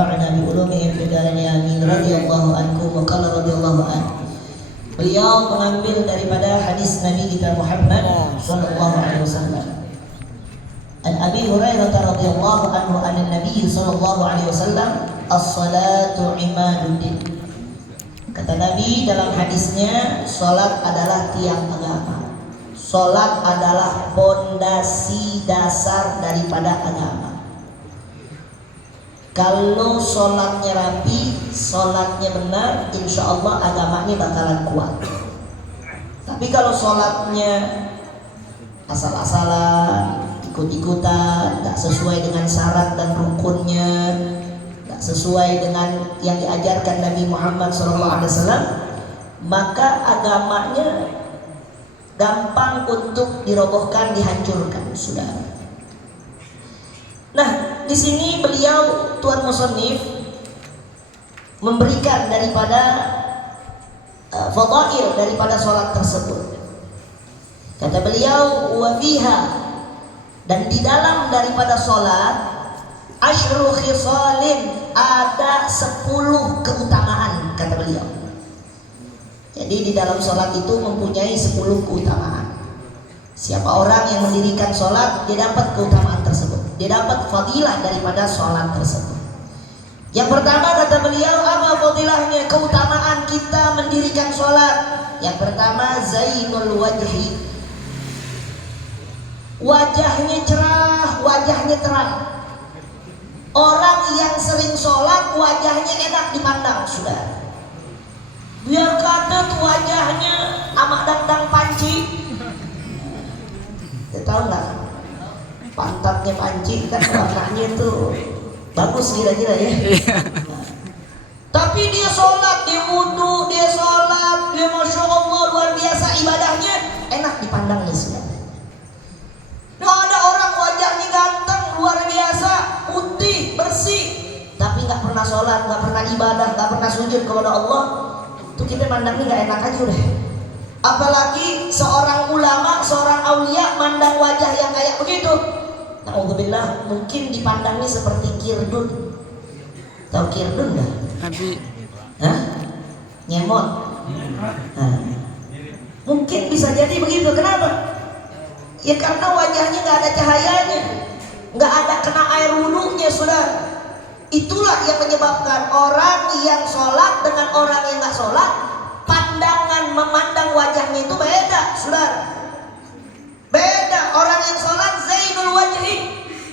ونفعنا بعلومهم في الدارين آمين. Radhiyallahu anhu wa qala radhiyallahu anhu. Beliau mengambil daripada hadis Nabi kita Muhammad sallallahu alaihi wasallam. An Abi Hurairah radhiyallahu anhu anan Nabi sallallahu alaihi wasallam as-salatu imaduddin. Kata Nabi dalam hadisnya, salat adalah tiang agama. Salat adalah pondasi dasar daripada agama. Kalau sholatnya rapi, sholatnya benar, insya Allah agamanya bakalan kuat. Tapi kalau sholatnya asal-asalan, ikut-ikutan, tak sesuai dengan syarat dan rukunnya, tak sesuai dengan yang diajarkan Nabi Muhammad SAW, maka agamanya gampang untuk dirobohkan, dihancurkan, saudara. Nah, di sini beliau Tuan Musannif memberikan daripada fadail daripada sholat tersebut. Kata beliau, wa fiha, dan di dalam daripada sholat asyru khisalin, ada 10 keutamaan, kata beliau. Jadi di dalam sholat itu mempunyai 10 keutamaan. Siapa orang yang mendirikan sholat, dia dapat keutamaan tersebut, dia dapat fadilah daripada sholat tersebut. Yang pertama kata beliau, apa fadilahnya, keutamaan kita mendirikan sholat? Yang pertama, zainul wajhi, wajahnya cerah, wajahnya terang. Orang yang sering sholat wajahnya enak dipandang, saudara. Biar kata tuh wajahnya amak dangdang panci. Kita tahu nggak? Pantatnya panci kan warnanya tuh bagus kira-kira ya. Tapi dia sholat, dia wudu, dia sholat, dia masya Allah luar biasa ibadahnya, enak dipandang nih saudara. Nggak ada orang wajahnya ganteng luar biasa, putih, bersih, tapi nggak pernah sholat, nggak pernah ibadah, nggak pernah sujud kepada Allah, tuh kita mandangnya nggak enak aja udah. Apalagi seorang ulama, seorang aulia mandang wajah yang kayak begitu, na'udzubillah, mungkin dipandangnya seperti kirdun. Tahu kirdun nggak? Nabi. Hah? Nyemot. Nah, mungkin bisa jadi begitu. Kenapa? Ya karena wajahnya nggak ada cahayanya, nggak ada kena air wudhunya, saudara. Itulah yang menyebabkan orang yang sholat dengan orang yang nggak sholat, pandangan memandang wajahnya itu beda, saudara. Beda. Orang yang sholat zainul wajhi,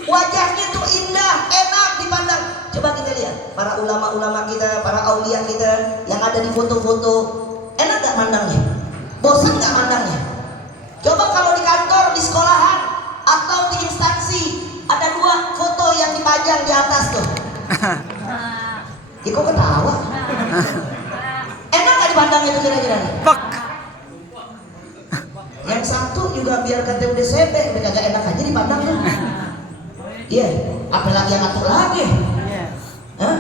wajahnya itu indah, enak dipandang. Coba kita lihat para ulama-ulama kita, para aulia kita yang ada di foto-foto, enak gak mandangnya? Bosan gak mandangnya? Coba kalau di kantor, di sekolahan, atau di instansi, ada 2 foto yang dipajang di atas tuh. Kok ketawa? Enak gak dipandang itu kira-kira? Pak. Yang satu juga biar kata udah sebek, udah kagak enak aja dipandang tuh. Iya, apalagi yang satu lagi. Hah?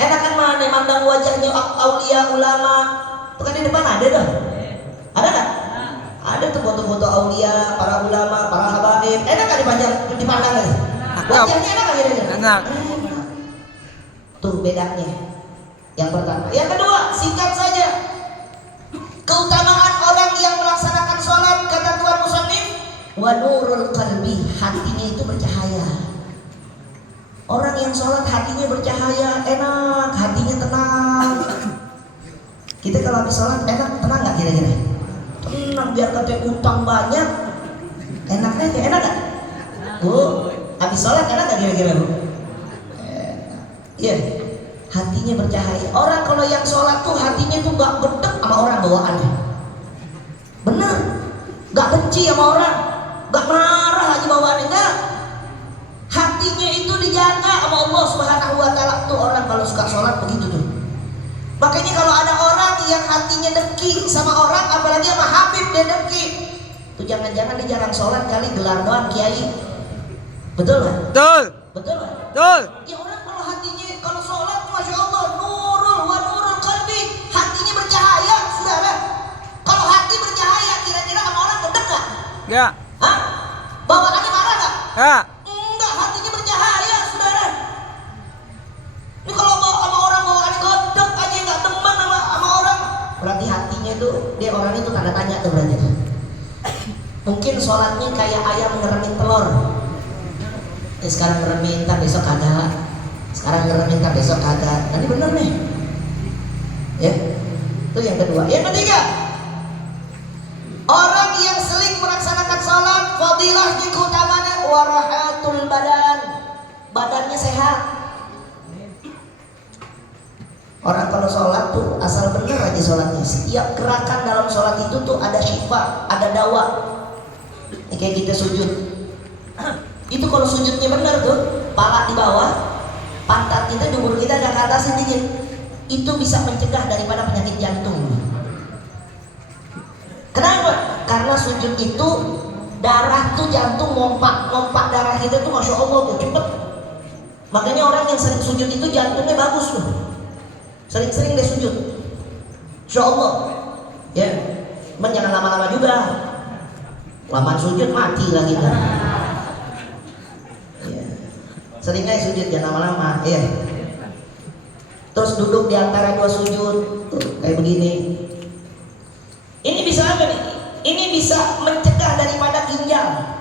Enakan mana mandang wajahnya aulia ulama? Tuh kan di depan ada tuh. Ada nggak? Ada tuh foto-foto aulia, para ulama, para habaib. Enak nggak dipandang lagi? Wajahnya enak nggak kira-kira? Enak. Tuh bedanya. Yang pertama. Yang kedua, singkat saja. Keutamaan orang yang melaksanakan sholat, kata Tuan Musannif, wa nurul qalbi, hatinya itu bercahaya. Orang yang sholat hatinya bercahaya, enak, hatinya tenang. Kita kalau habis sholat enak, tenang nggak kira-kira? Tenang, biar kata utang banyak, enaknya kayak enak nggak? Bu, habis sholat enak nggak kira-kira bu? Iya, hatinya bercahaya. Orang kalau yang sholat tuh hatinya tuh nggak gedek sama orang bawaannya. Benar, nggak benci sama orang, nggak marah aja bawaannya, enggak. Hatinya itu dijaga sama Allah Subhanahu wa Ta'ala. Tuh orang kalau suka sholat begitu tuh. Makanya kalau ada orang yang hatinya dengki sama orang, apalagi sama Habib dia dengki, tuh jangan-jangan dia jarang sholat kali, gelar doang kiai. Betul nggak? Betul. Betul nggak? Betul. Ya orang kalau hatinya, kalau sholat masya Allah, nurul wa nurul qalbi, hatinya bercahaya, saudara. Kalau hati bercahaya, kira-kira sama orang gedek nggak? Ya. Hah? Bawaannya marah nggak? Ya. Enggak, hatinya bercahaya, saudara. tuh berarti. Mungkin sholatnya kayak ayam ngeremin telur. Sekarang ngeremin, ntar besok kagak. Sekarang ngeremin, ntar besok kagak. Nanti bener nih. Ya, itu yang kedua. Yang ketiga, orang yang sering melaksanakan sholat, fadilahnya keutamaannya warahatul badan, badannya sehat. Orang kalau sholat tuh asal bener aja sholatnya. Setiap gerakan dalam sholat itu tuh ada syifa, ada dawa. Ini kayak kita sujud. Itu kalau sujudnya bener tuh, pala di bawah, pantat kita, dubur kita agak ke atas sedikit. Itu bisa mencegah daripada penyakit jantung. Kenapa? Karena sujud itu darah tuh jantung ngompak darah kita tuh masya Allah tuh cepet. Makanya orang yang sering sujud itu jantungnya bagus tuh. Sering-sering deh sujud. Insya Allah. Ya, cuman jangan lama-lama juga. Lama sujud mati lah kita. Ya. Sering aja sujud jangan lama-lama. Ya. Terus duduk di antara dua sujud tuh, kayak begini. Ini bisa apa nih? Ini bisa mencegah daripada ginjal.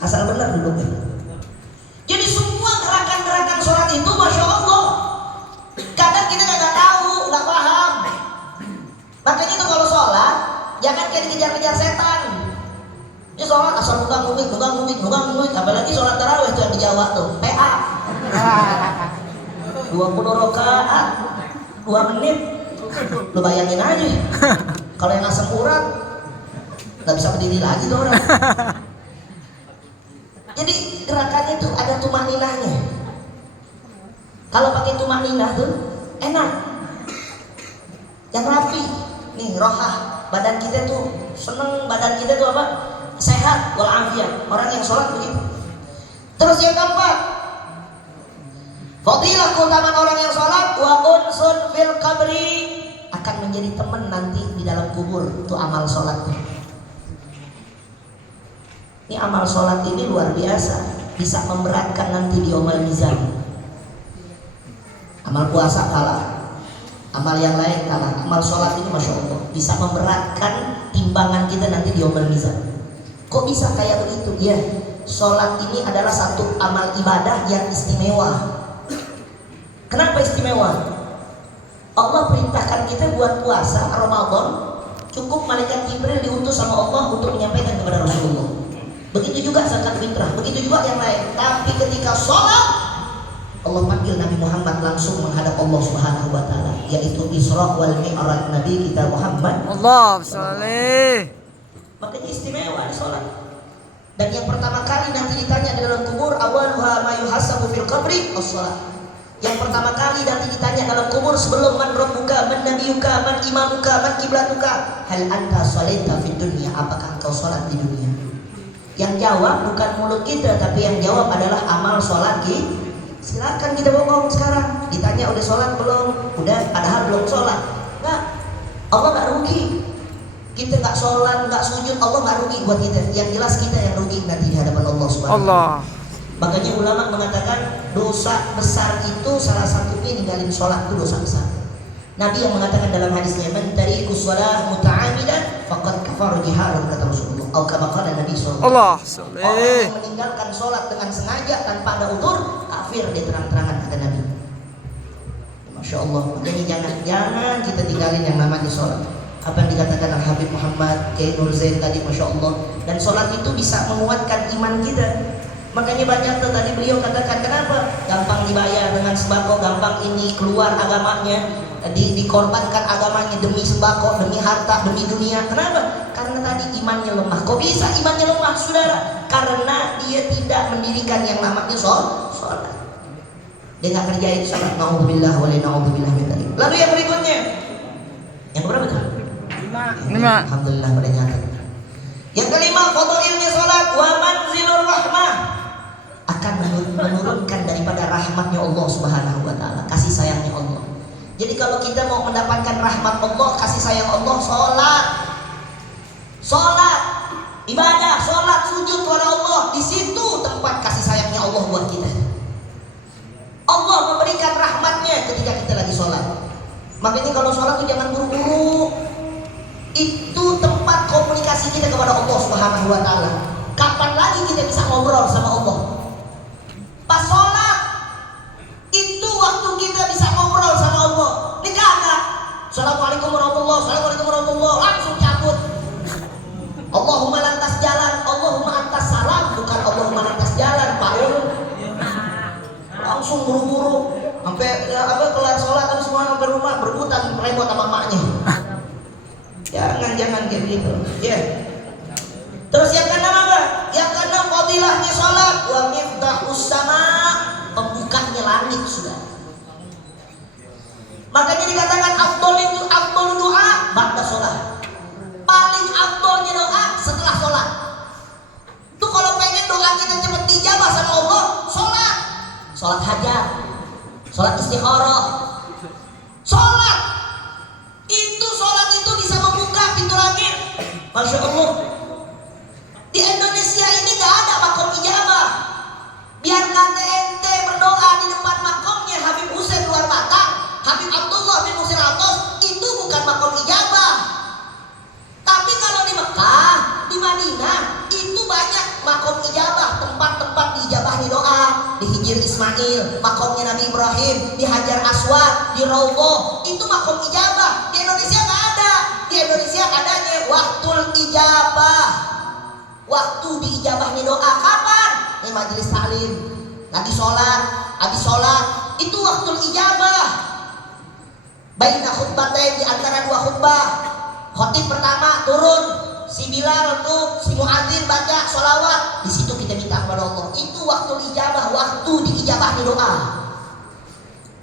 Asal benar duduknya. Jadi semua gerakan-gerakan sholat itu masya Allah. Kadang kita nggak tahu, nggak paham. Makanya itu kalau sholat jangan kayak dikejar-kejar setan. Ini sholat asal nugang ngumit. Apalagi sholat tarawih itu yang di Jawa tuh, PA. 20 rakaat 2 menit. Lu bayangin aja. Kalau yang asam urat nggak bisa berdiri lagi tuh orang. Jadi gerakannya tuh ada tumaninahnya. Kalau pakai tumaninah tuh enak, yang rapi. Nih rohah, badan kita tuh seneng, badan kita tuh apa? Sehat walafiat. Orang yang sholat begitu. Terus yang keempat, fadilah keutamaan orang yang sholat wa unsun fil qabri, akan menjadi teman nanti di dalam kubur. Itu amal sholat tuh. Ini amal sholat ini luar biasa, bisa memberatkan nanti di yaumul mizan. Amal puasa kalah, amal yang lain kalah. Amal sholat ini masya Allah bisa memberatkan timbangan kita nanti di yaumul mizan. Kok bisa kayak begitu? Ya, sholat ini adalah satu amal ibadah yang istimewa. Kenapa istimewa? Allah perintahkan kita buat puasa Ramadan, cukup malaikat Jibril diutus sama Allah untuk menyampaikan kepada Rasulullah. Begitu juga zakat fitrah, begitu juga yang lain. Tapi ketika sholat, Allah panggil Nabi Muhammad langsung menghadap Allah Subhanahu wa taala, yaitu Isra wal Mi'raj Nabi kita Muhammad. Allah saleh. Makanya istimewa di sholat. Dan yang pertama kali nanti ditanya di dalam kubur, awaluha ma yuhasabu fil qabri as-shalah. Yang pertama kali nanti ditanya dalam kubur sebelum man rabbuka, man nabiyuka, man imamuka, man kiblatuka, hal anta shalaita fid dunya, apakah engkau sholat di dunia? Yang jawab bukan mulut kita, tapi yang jawab adalah amal sholat kita. Silakan kita bohong sekarang. Ditanya udah sholat belum? Udah, padahal belum sholat. Enggak, Allah nggak rugi. Kita nggak sholat, nggak sujud, Allah nggak rugi buat kita. Yang jelas kita yang rugi nanti di hadapan Allah Subhanahu wa taala. Makanya ulama mengatakan dosa besar itu salah satunya ninggalin sholat itu dosa besar. Nabi yang mengatakan dalam hadisnya, man tariku shalah muta'amidan faqad kafara jiharan, kata Rasulullah. Atau kama qala Nabi sallallahu alaihi wasallam. Orang yang meninggalkan sholat dengan sengaja tanpa ada udzur, kafir dia terang-terangan, kata Nabi. Masya Allah. Makanya jangan kita tinggalin yang namanya sholat. Apa yang dikatakan Al Habib Muhammad Kiai Nur Zain tadi, masya Allah. Dan sholat itu bisa menguatkan iman kita. Makanya banyak tuh tadi beliau katakan, kenapa gampang dibayar dengan sembako, gampang ini keluar agamanya, dikorbankan agamanya demi sembako, demi harta, demi dunia. Kenapa? Karena tadi imannya lemah. Kok bisa imannya lemah, saudara? Karena dia tidak mendirikan yang namanya sholat. Dia nggak kerjain sholat. Nauzubillah wa na'udzubillah min dzalik. Lalu yang berikutnya, yang berapa tuh? 5. Alhamdulillah pada nyata. Yang kelima, fadhilnya sholat wa manzilur rahmah, akan menurunkan daripada rahmatnya Allah Subhanahu wa taala, kasih sayangnya Allah. Jadi kalau kita mau mendapatkan rahmat Allah, kasih sayang Allah, sholat, ibadah, sholat, sujud kepada Allah, di situ tempat kasih sayangnya Allah buat kita. Allah memberikan rahmatnya ketika kita lagi sholat. Makanya kalau sholat itu jangan buru-buru. Itu tempat komunikasi komunikasi kita kepada Allah Subhanahu wa taala. Kapan lagi kita bisa ngobrol sama Allah? Pas sholat itu waktu kita bisa ngobrol sama Allah. Ini kagak. Assalamualaikum warahmatullahi wabarakatuh. Assalamualaikum warahmatullahi wabarakatuh. Langsung cabut. Allahumma lantas jalan. Allahumma antas salam. Bukan Allahumma lantas jalan, Pak. Langsung buru-buru. Sampai kelar sholat terus semua sampai rumah berebutan repot sama emaknya. Jangan kayak begitu. Ya. Terus yang keenam apa? Yang keenam fadilahnya sholat wa miftahus sama, pembukanya langit sudah. Makanya dikatakan afdol itu afdol doa ba'da sholat. Paling afdolnya doa setelah sholat. Tuh kalau pengen doa kita cepat dijabah sama Allah, sholat. Sholat hajat, sholat istikharah, sholat itu bisa membuka pintu langit. Masya Allah. Di Indonesia ini nggak ada makom ijabah. Biarkan ente berdoa di depan makomnya Habib Hussein luar Batang, Habib Abdullah bin Hussein Atos, itu bukan makom ijabah. Tapi kalau di Mekah, di Madinah, itu banyak makom ijabah, tempat-tempat diijabahnya doa. Di Hijr Ismail, makomnya Nabi Ibrahim, di Hajar Aswad, di Raudhah, itu makom ijabah. Di Indonesia nggak ada. Di Indonesia adanya waktul ijabah. Waktu diijabahnya doa kapan? Di majelis taklim, habis sholat, itu waktul ijabah. Baina khutbatain, di antara dua khutbah. Khotib pertama turun, si Bilal tuh, si muadzin baca sholawat, di situ kita minta kepada Allah. Itu waktu ijabah, waktu diijabahnya doa.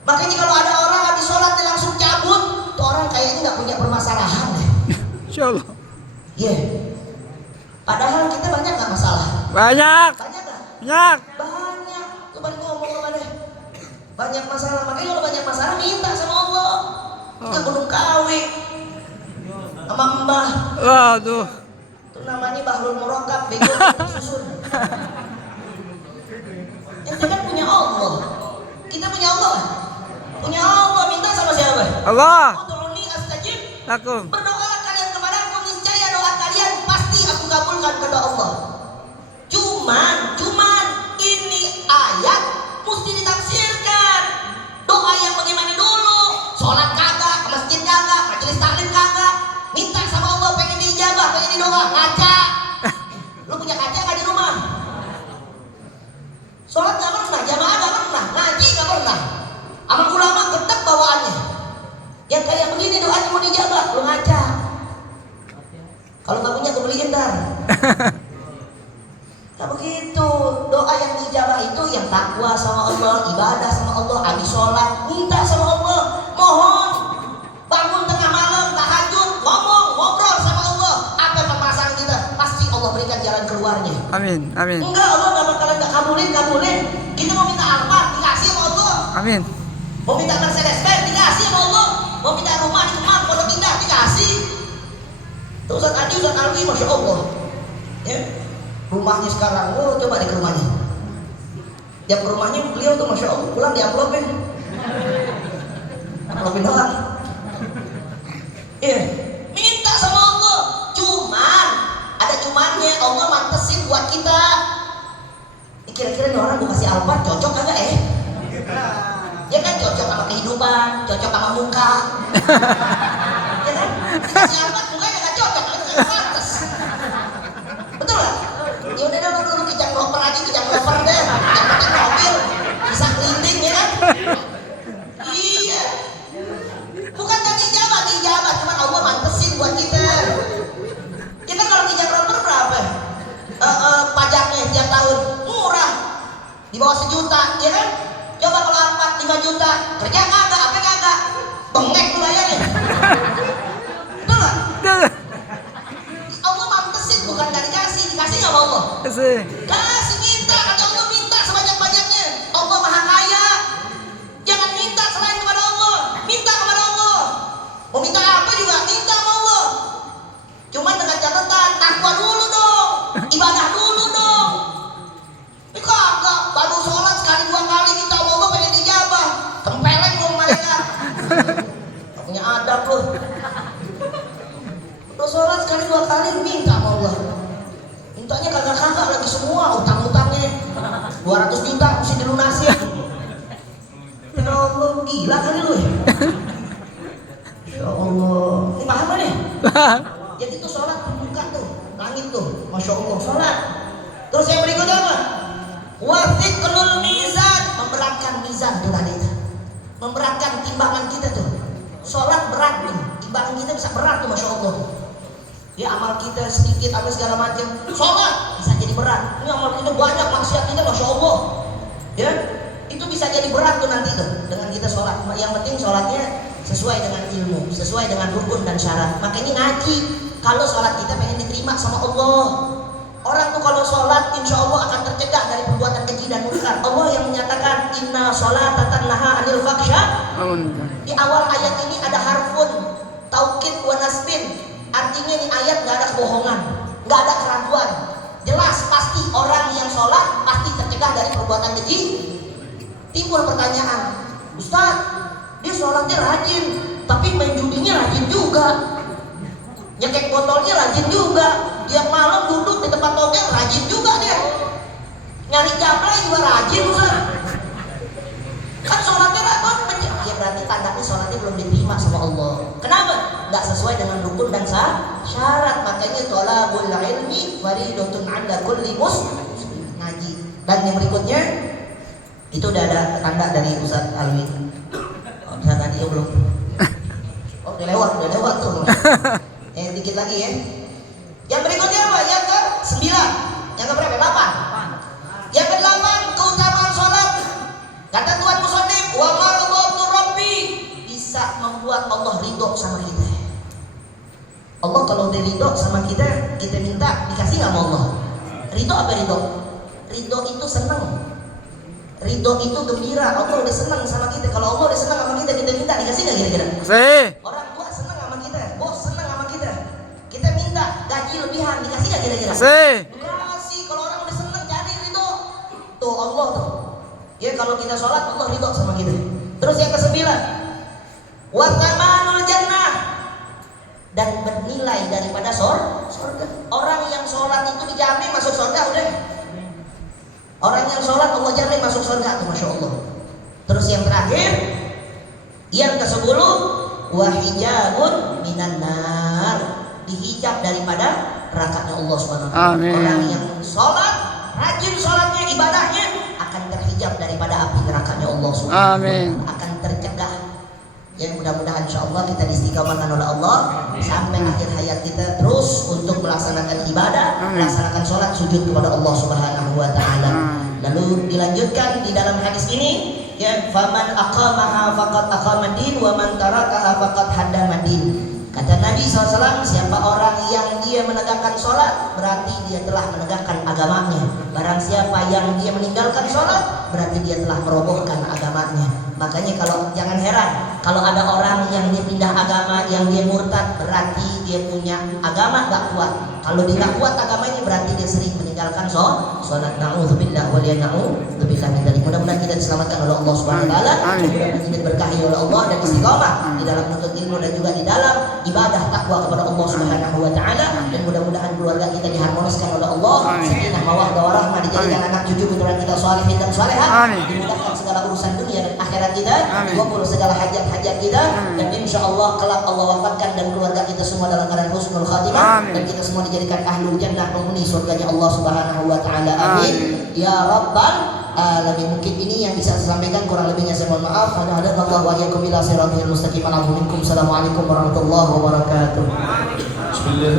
Makanya kalau ada orang habis sholat dia langsung cabut, tuh orang kayaknya nggak punya permasalahan. Insyaallah. Iya. Padahal kita banyak nggak masalah? Banyak. Banyak nggak? Banyak. Banyak. Tuh balik ngomong apa deh? Banyak masalah. Makanya kalau banyak masalah minta sama Allah. Kita gunung kawi sama mbah. Waduh. Itu namanya Bahrul Murokab, bego susun. Ente kan punya Allah. Kita punya Allah. Punya Allah, minta sama siapa? Allah. Ud'uni astajib. Lakum. Berdoalah kalian kepadaku, niscaya doa kalian pasti aku kabulkan kepada Allah. Cuman ini ayat mesti ditafsirkan. Doa yang bagaimana dulu? Sholat kagak, ke masjid kagak, majelis taklim kagak. Minta sama Allah pengen diijabah, pengen didoa, ngaca. Lu punya kaca nggak di rumah? Sholat nggak pernah, jamaah nggak pernah, ngaji nggak pernah. Amal ulama tetap bawaannya. Yang kayak begini doanya mau dijabah, lu ngaca. Kalau nggak punya kebeliin dar. Nah begitu, doa yang dijabah itu yang takwa sama Allah, ibadah sama Allah, habis sholat, minta sama Allah, mohon, bangun tengah malam, tahajud, ngobrol sama Allah. Apa permasalahan kita? Pasti Allah berikan jalan keluarnya. Amin. Amin. Enggak, Allah nggak bakalan nggak kabulin. Kita mau minta apa? Dikasih sama Allah. Amin. Mau minta Mercedes Benz dikasih sama Allah. Mau minta rumah di Kemang, Pondok Indah dikasih. Tuh Ustaz Adi, Ustaz Alwi, Masya Allah. Ya, rumahnya sekarang, coba deh ke rumahnya. Tiap ke rumahnya beliau tuh Masya Allah, pulang diamplopin. Amplopin doang. Iya, minta sama Allah. Cuman, ada cumannya, Allah mantesin buat kita. Kira-kira nih orang gue kasih Alphard cocok kagak ya? Ya kan cocok sama kehidupan, cocok sama muka. Ya kan? Kasih Alphard mukanya gak cocok, gak pantes. Betul gak? Ya udah dulu kejang loper aja, kejang loper deh. Yang penting mobil bisa keliling ya kan? Iya. Bukan gak dijabah, cuman Allah mantesin buat kita. Ya kan kalau kejang loper berapa? Pajaknya tiap tahun murah, di bawah 1 juta, ya kan? Coba kalau Alphard 5 juta, kerja kagak, apa kagak? Bengek tuh bayarnya. Betul gak? Allah mantesin, bukan gak dikasih gak sama Allah? Kasih, minta, kata Allah minta sebanyak-banyaknya. Allah maha kaya. Jangan minta selain kepada Allah, minta kepada Allah. Mau minta apa juga, minta sama Allah. Cuman dengan catatan, takwa dulu dong, ibadah dulu dong. Ini kagak, baru sholat sekali 2 kali minta sama Allah pengen dijabah. Tempeleng lu mereka. Gak punya adab lu. Udah sholat sekali 2 kali minta sama Allah. Jadi itu sholat buka tuh, langit tuh, masya Allah sholat. Terus yang berikutnya apa? Wathiqlul mizan, memberatkan mizan tuh tadi itu. Memberatkan timbangan kita tuh. Sholat berat tuh, timbangan kita bisa berat tuh, masya Allah. Ya amal kita sedikit, apa segala macam, sholat bisa jadi berat. Ini amal kita banyak, maksiat kita, masya Allah. Ya, itu bisa jadi berat tuh nanti tuh dengan kita sholat. Yang penting sholatnya sesuai dengan ilmu, sesuai dengan rukun dan syarat. Makanya ngaji kalau sholat kita pengen diterima sama Allah. Orang tuh kalau sholat insya Allah akan tercegah dari perbuatan keji dan munkar. Allah yang menyatakan inna sholata tanha anil faksha. Di awal ayat ini ada harfun taukid wa nasbin. Artinya ini ayat gak ada kebohongan, gak ada keraguan. Jelas pasti orang yang sholat pasti tercegah dari perbuatan keji. Timbul pertanyaan, Ustaz, dia sholatnya rajin, tapi main judinya rajin juga, nyekek botolnya rajin juga, tiap malam duduk di tempat togel rajin juga dia, nyari jablay juga rajin Ustaz. Kan sholatnya rajin, ya berarti tandanya sholatnya belum diterima sama Allah. Kenapa? Nggak sesuai dengan rukun dan syarat. Makanya thalabul ilmi faridatun 'ala kulli muslim. Ngaji. Dan yang berikutnya itu udah ada tanda dari Ustaz Alwi. Oh, Ustaz tadi belum. Oh, udah lewat tuh. Dikit lagi ya. Yang berikutnya apa? Yang ke-9. Yang ke berapa? 8. Yang ke-8 keutamaan sholat. Kata Tuhan musannif, wa mardhatu rabbi, bisa membuat Allah ridho sama kita. Allah kalau udah ridho sama kita, kita minta dikasih nggak sama Allah? Ridho apa ridho? Ridho itu senang. Ridho itu gembira. Allah udah senang sama kita. Kalau Allah udah senang sama kita, kita minta dikasih nggak kira-kira? Orang tua senang sama kita, bos senang sama kita. Kita minta gaji lebihan, dikasih nggak kira-kira? Dikasih. Kalau orang udah senang jadi ridho. Tuh Allah tuh. Ya kalau kita sholat Allah ridho sama kita. Terus yang ke-9, wa thamanul jannah, dan bernilai daripada surga. Orang yang sholat itu dijamin masuk surga udah. Orang yang sholat Allah jamin masuk surga tuh, masya Allah. Terus yang terakhir, yang ke-10, wa hijabun minan nar, dihijab daripada nerakanya Allah Subhanahu wa taala. Orang yang sholat, rajin sholatnya, ibadahnya akan terhijab daripada api nerakanya Allah Subhanahu wa taala, akan tercegah. Ya mudah-mudahan insyaallah kita diistiqomahkan oleh Allah sampai akhir hayat kita terus untuk melaksanakan ibadah, melaksanakan sholat, sujud kepada Allah Subhanahu wa taala. Lalu dilanjutkan di dalam hadis ini, ya faman aqamaha faqad aqamadin wa man tarakaha faqad haddamadin. Kata Nabi SAW, siapa orang yang dia menegakkan sholat berarti dia telah menegakkan agamanya. Barang siapa yang dia meninggalkan sholat berarti dia telah merobohkan agamanya. Makanya kalau jangan heran kalau ada orang yang dia pindah agama, yang dia murtad, berarti dia punya agama gak kuat. Kalau dia gak kuat agamanya berarti dia sering meninggalkan sholat. Na'udzubillah wa liya'udzubillah min dzalik. Mudah-mudahan kita diselamatkan oleh Allah Subhanahu wa taala, mudah-mudahan kita berkahi oleh Allah dan istiqamah di dalam menuntut ilmu dan juga di dalam ibadah takwa kepada Allah Subhanahu wa taala, dan mudah-mudahan keluarga kita diharmoniskan oleh Allah, sakinah mawaddah warahmah, dijadikan anak cucu keturunan kita sholihin dan sholihat, dimudahkan segala urusan dunia dan akhirat kita, dikabul segala hajat-hajat kita, dan insyaallah kelak Allah wafatkan dan keluarga kita semua dalam keadaan husnul khatimah, dan kita semua dijadikan ahlul jannah, penghuni surganya Allah Subhanahu wa taala. Amin ya rabbal alamin. Mungkin ini yang bisa saya sampaikan, kurang lebihnya saya mohon maaf. Hadallahu wa iyyakum ila siratal mustaqim. Assalamualaikum warahmatullahi wabarakatuh.